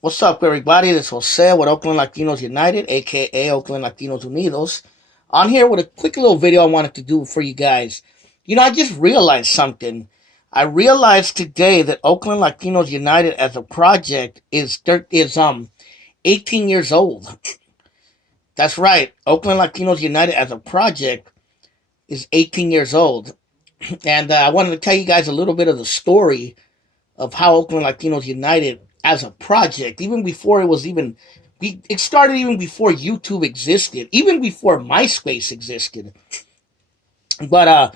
What's up, everybody? This is Jose with Oakland Latinos United, aka Oakland Latinos Unidos. On here with a quick little video I wanted to do for you guys. I just realized something. I realized today that Oakland Latinos United as a project is 18 years old. That's right. Oakland Latinos United as a project is 18 years old. And I wanted to tell you guys a little bit of the story of how Oakland Latinos United as a project, even before it started even before YouTube existed, even before MySpace existed. But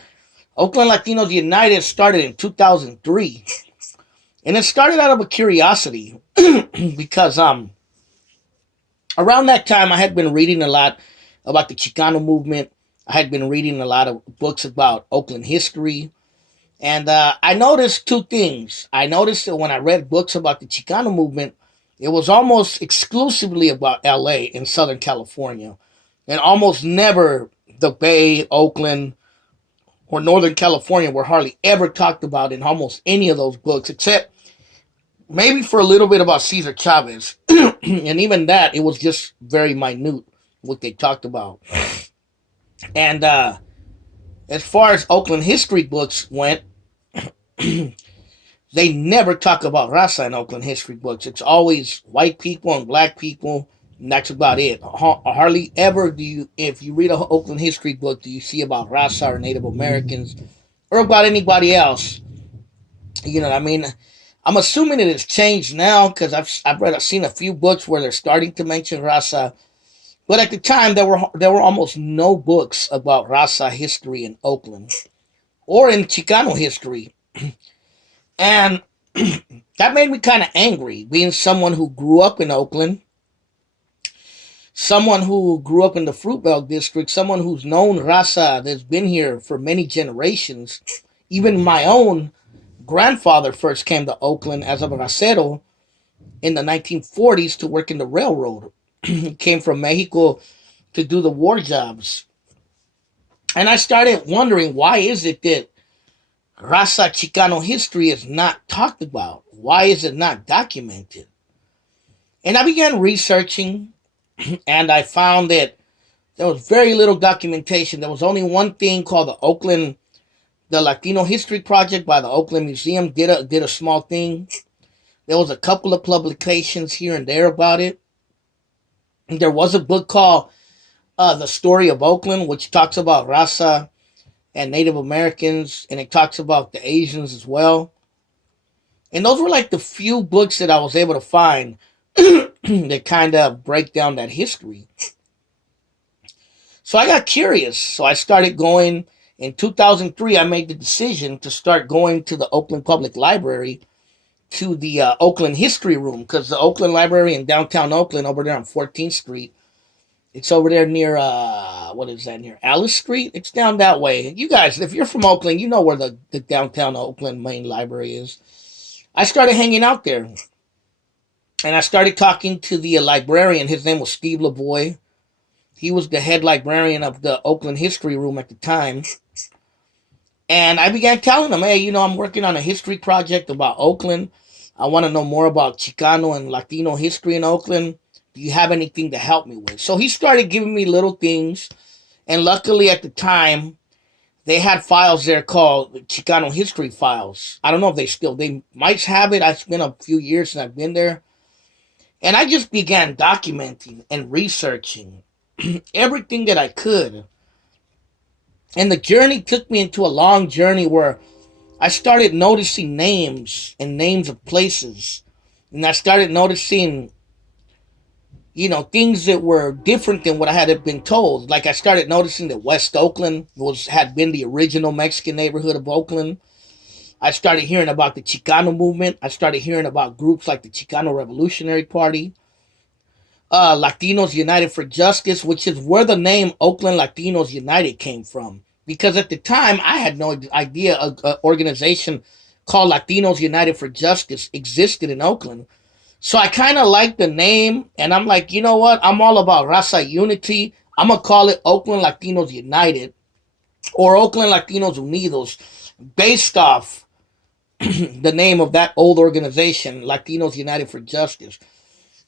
Oakland Latinos United started in 2003, and it started out of a curiosity because around that time I had been reading a lot about the Chicano movement. I had been reading a lot of books about Oakland history. And I noticed two things. I noticed that when I read books about the Chicano movement, it was almost exclusively about LA in Southern California, and almost never the Bay, Oakland, or Northern California were hardly ever talked about in almost any of those books, except maybe for a little bit about Cesar Chavez. And even that, it was just very minute what they talked about. And as far as Oakland history books went, they never talk about raza in Oakland history books. It's always white people and black people, and that's about it. Hardly ever do you, if you read a Oakland history book, do you see about raza or Native Americans or about anybody else. You know what I mean? I'm assuming it has changed now because I've seen a few books where they're starting to mention raza, but at the time there were almost no books about raza history in Oakland or in Chicano history. And that made me kind of angry, being someone who grew up in Oakland, someone who grew up in the Fruit Belt District, someone who's known raza that's been here for many generations. Even my own grandfather first came to Oakland as a bracero in the 1940s to work in the railroad. He came from Mexico to do the war jobs. And I started wondering, why is it that Raza Chicano history is not talked about? Why is it not documented? And I began researching, and I found that there was very little documentation. There was only one thing called the Latino History Project by the Oakland Museum did a small thing. There was a couple of publications here and there about it. And there was a book called The Story of Oakland, which talks about Raza and Native Americans, and it talks about the Asians as well. And those were like the few books that I was able to find that kind of break down that history. So I got curious. So I started going. In 2003, I made the decision to start going to the Oakland Public Library, to the Oakland History Room, because the Oakland Library in downtown Oakland, over there on 14th Street, it's over there near, what is that, near Alice Street? It's down that way. You guys, if you're from Oakland, you know where the downtown Oakland main library is. I started hanging out there. And I started talking to the librarian. His name was Steve LeBoy. He was the head librarian of the Oakland History Room at the time. And I began telling him, hey, I'm working on a history project about Oakland. I want to know more about Chicano and Latino history in Oakland. Do you have anything to help me with? So he started giving me little things. And luckily at the time, they had files there called Chicano History Files. I don't know if they might have it. It's been a few years since I've been there. And I just began documenting and researching everything that I could. And the journey took me into a long journey where I started noticing names and names of places. And I started noticing things that were different than what I had been told. Like I started noticing that West Oakland had been the original Mexican neighborhood of Oakland. I started hearing about the Chicano movement. I started hearing about groups like the Chicano Revolutionary Party, Latinos United for Justice, which is where the name Oakland Latinos United came from. Because at the time, I had no idea an organization called Latinos United for Justice existed in Oakland. So I kind of liked the name, and I'm like, you know what? I'm all about raza unity. I'm going to call it Oakland Latinos United or Oakland Latinos Unidos, based off the name of that old organization, Latinos United for Justice.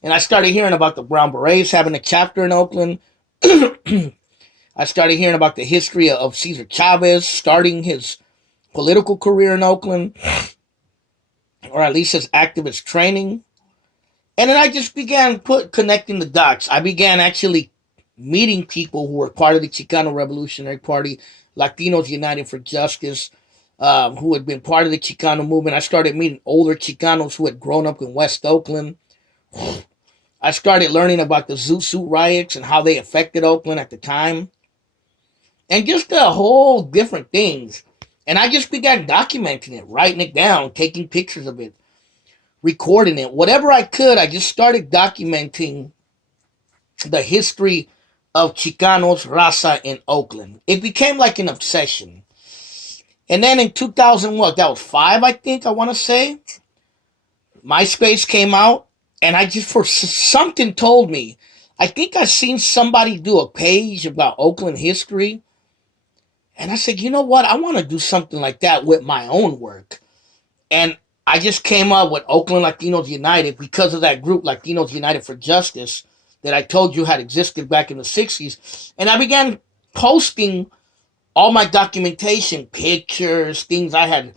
And I started hearing about the Brown Berets having a chapter in Oakland. I started hearing about the history of Cesar Chavez starting his political career in Oakland, or at least his activist training. And then I just began connecting the dots. I began actually meeting people who were part of the Chicano Revolutionary Party, Latinos United for Justice, who had been part of the Chicano movement. I started meeting older Chicanos who had grown up in West Oakland. I started learning about the Zoot Suit riots and how they affected Oakland at the time. And just a whole different things. And I just began documenting it, writing it down, taking pictures of it, recording it. Whatever I could, I just started documenting the history of Chicanos, Raza in Oakland. It became like an obsession. And then in 2000, what, that was 5, I think, I want to say, MySpace came out. And I just, for something told me, I think I seen somebody do a page about Oakland history. And I said, you know what? I want to do something like that with my own work. And I just came up with Oakland Latinos United because of that group, Latinos United for Justice, that I told you had existed back in the 60s. And I began posting all my documentation, pictures, things I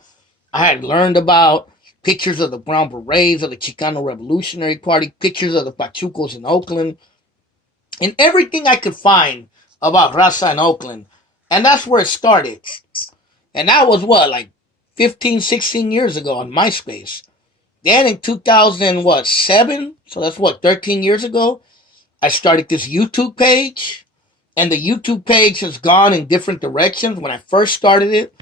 had learned about, pictures of the Brown Berets, of the Chicano Revolutionary Party, pictures of the Pachucos in Oakland, and everything I could find about Raza in Oakland. And that's where it started. And that was what, like 15, 16 years ago on MySpace. Then in 2007, so that's what, 13 years ago, I started this YouTube page. And the YouTube page has gone in different directions. When I first started it,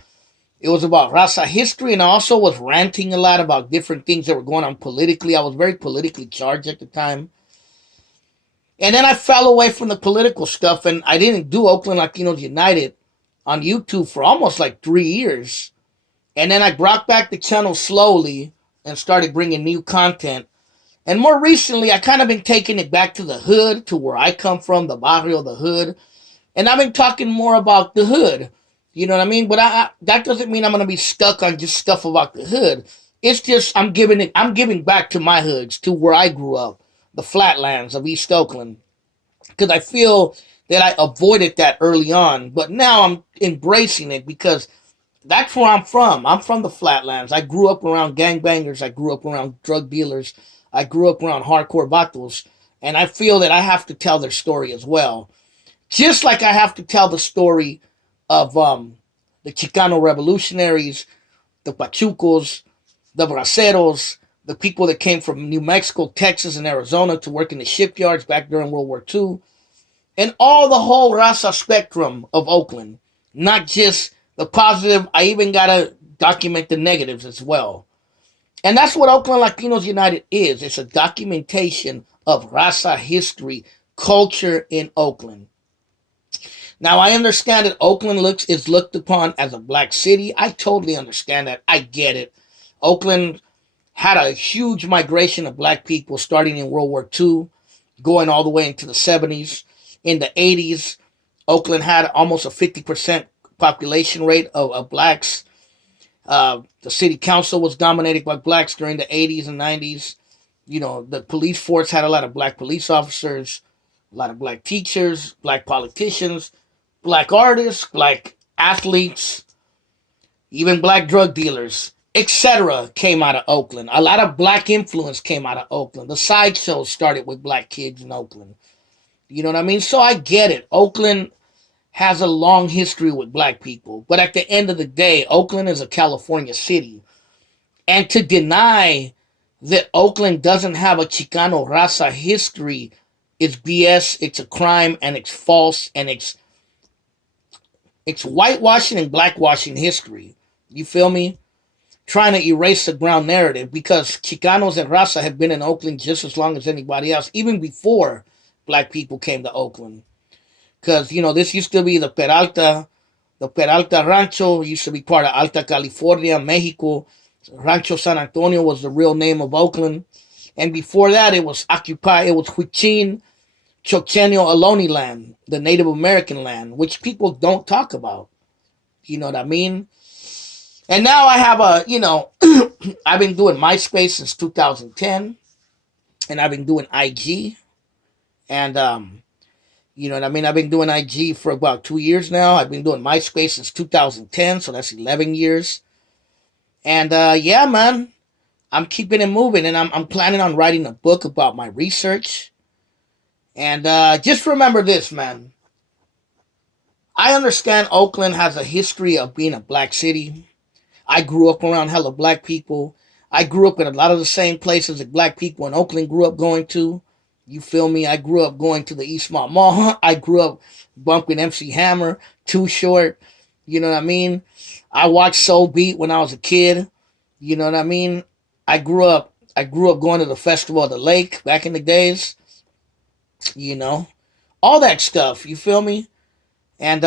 it was about Raza history, and I also was ranting a lot about different things that were going on politically. I was very politically charged at the time. And then I fell away from the political stuff, and I didn't do Oakland Latinos United on YouTube for almost like 3 years. And then I brought back the channel slowly and started bringing new content. And more recently, I kind of been taking it back to the hood, to where I come from, the barrio, the hood. And I've been talking more about the hood. You know what I mean? But that doesn't mean I'm going to be stuck on just stuff about the hood. It's just I'm giving back to my hoods, to where I grew up, the flatlands of East Oakland. Because I feel that I avoided that early on. But now I'm embracing it because that's where I'm from. I'm from the flatlands. I grew up around gangbangers. I grew up around drug dealers. I grew up around hardcore vatos. And I feel that I have to tell their story as well. Just like I have to tell the story of the Chicano revolutionaries, the Pachucos, the Braceros, the people that came from New Mexico, Texas, and Arizona to work in the shipyards back during World War II, and all the whole Raza spectrum of Oakland, not just the positive. I even got to document the negatives as well. And that's what Oakland Latinos United is. It's a documentation of Raza history, culture in Oakland. Now, I understand that Oakland is looked upon as a black city. I totally understand that. I get it. Oakland had a huge migration of black people starting in World War II, going all the way into the 70s. In the 80s, Oakland had almost a 50% population rate of blacks. The city council was dominated by blacks during the 80s and 90s. You know, the police force had a lot of black police officers, a lot of black teachers, black politicians, black artists, black athletes, even black drug dealers, etc. came out of Oakland. A lot of black influence came out of Oakland. The sideshows started with black kids in Oakland. You know what I mean? So I get it. Oakland has a long history with black people. But at the end of the day, Oakland is a California city. And to deny that Oakland doesn't have a Chicano Raza history is BS. It's a crime, and it's false, and it's whitewashing and blackwashing history. You feel me? Trying to erase the ground narrative, because Chicanos and Raza have been in Oakland just as long as anybody else, even before black people came to Oakland. Because, you know, this used to be the Peralta Rancho, used to be part of Alta California, Mexico. Rancho San Antonio was the real name of Oakland. And before that, it was occupied, it was Huichin, Chochenyo Ohlone land, the Native American land, which people don't talk about. You know what I mean? And now I have I've been doing MySpace since 2010. and I've been doing IG, and you know what I mean. I've been doing IG for about 2 years now. I've been doing MySpace since 2010, so that's 11 years. And yeah, man, I'm keeping it moving, and I'm planning on writing a book about my research. And just remember this, man. I understand Oakland has a history of being a black city. I grew up around hella black people. I grew up in a lot of the same places that black people in Oakland grew up going to. You feel me? I grew up going to the Eastmont Mall. I grew up bumping MC Hammer, Too Short. You know what I mean? I watched Soul Beat when I was a kid. You know what I mean? I grew up going to the Festival of the Lake back in the days. You know, all that stuff. You feel me? And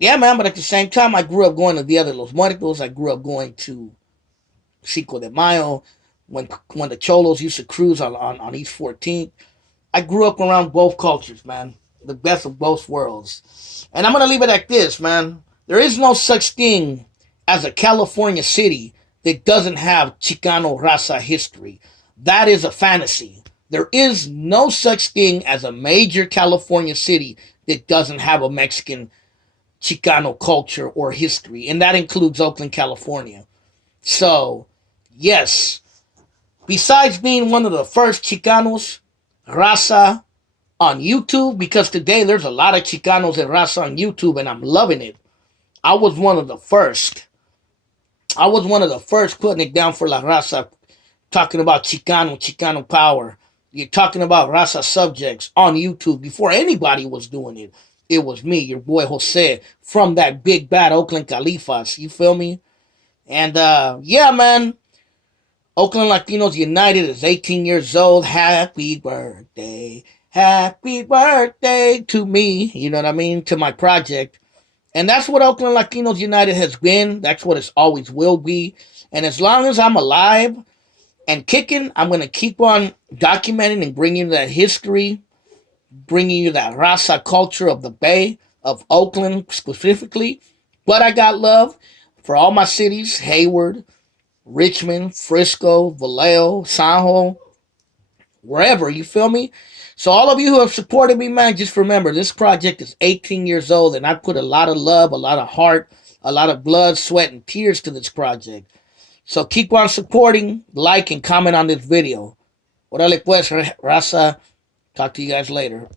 yeah, man. But at the same time, I grew up going to Dia de los Muertos. I grew up going to Cinco de Mayo when the Cholos used to cruise on East 14th. I grew up around both cultures, man. The best of both worlds. And I'm gonna leave it at this, man. There is no such thing as a California city that doesn't have Chicano raza history. That is a fantasy. There is no such thing as a major California city that doesn't have a Mexican Chicano culture or history, and that includes Oakland, California. So, yes, besides being one of the first Chicanos, raza on YouTube, because today there's a lot of Chicanos and raza on YouTube, and I'm loving it. I was one of the first. I was one of the first putting it down for La Raza, talking about Chicano power. You're talking about raza subjects on YouTube before anybody was doing it. It was me, your boy Jose, from that big bad Oakland Califas. You feel me? And yeah, man. Oakland Latinos United is 18 years old. Happy birthday. Happy birthday to me. You know what I mean? To my project. And that's what Oakland Latinos United has been. That's what it always will be. And as long as I'm alive and kicking, I'm going to keep on documenting and bringing you that history, bringing you that raza culture of the Bay, of Oakland specifically. But I got love for all my cities, Hayward, Richmond, Frisco, Vallejo, San wherever, you feel me? So all of you who have supported me, man, just remember, this project is 18 years old, and I put a lot of love, a lot of heart, a lot of blood, sweat, and tears to this project. So keep on supporting, like, and comment on this video. Orale pues, raza. Talk to you guys later.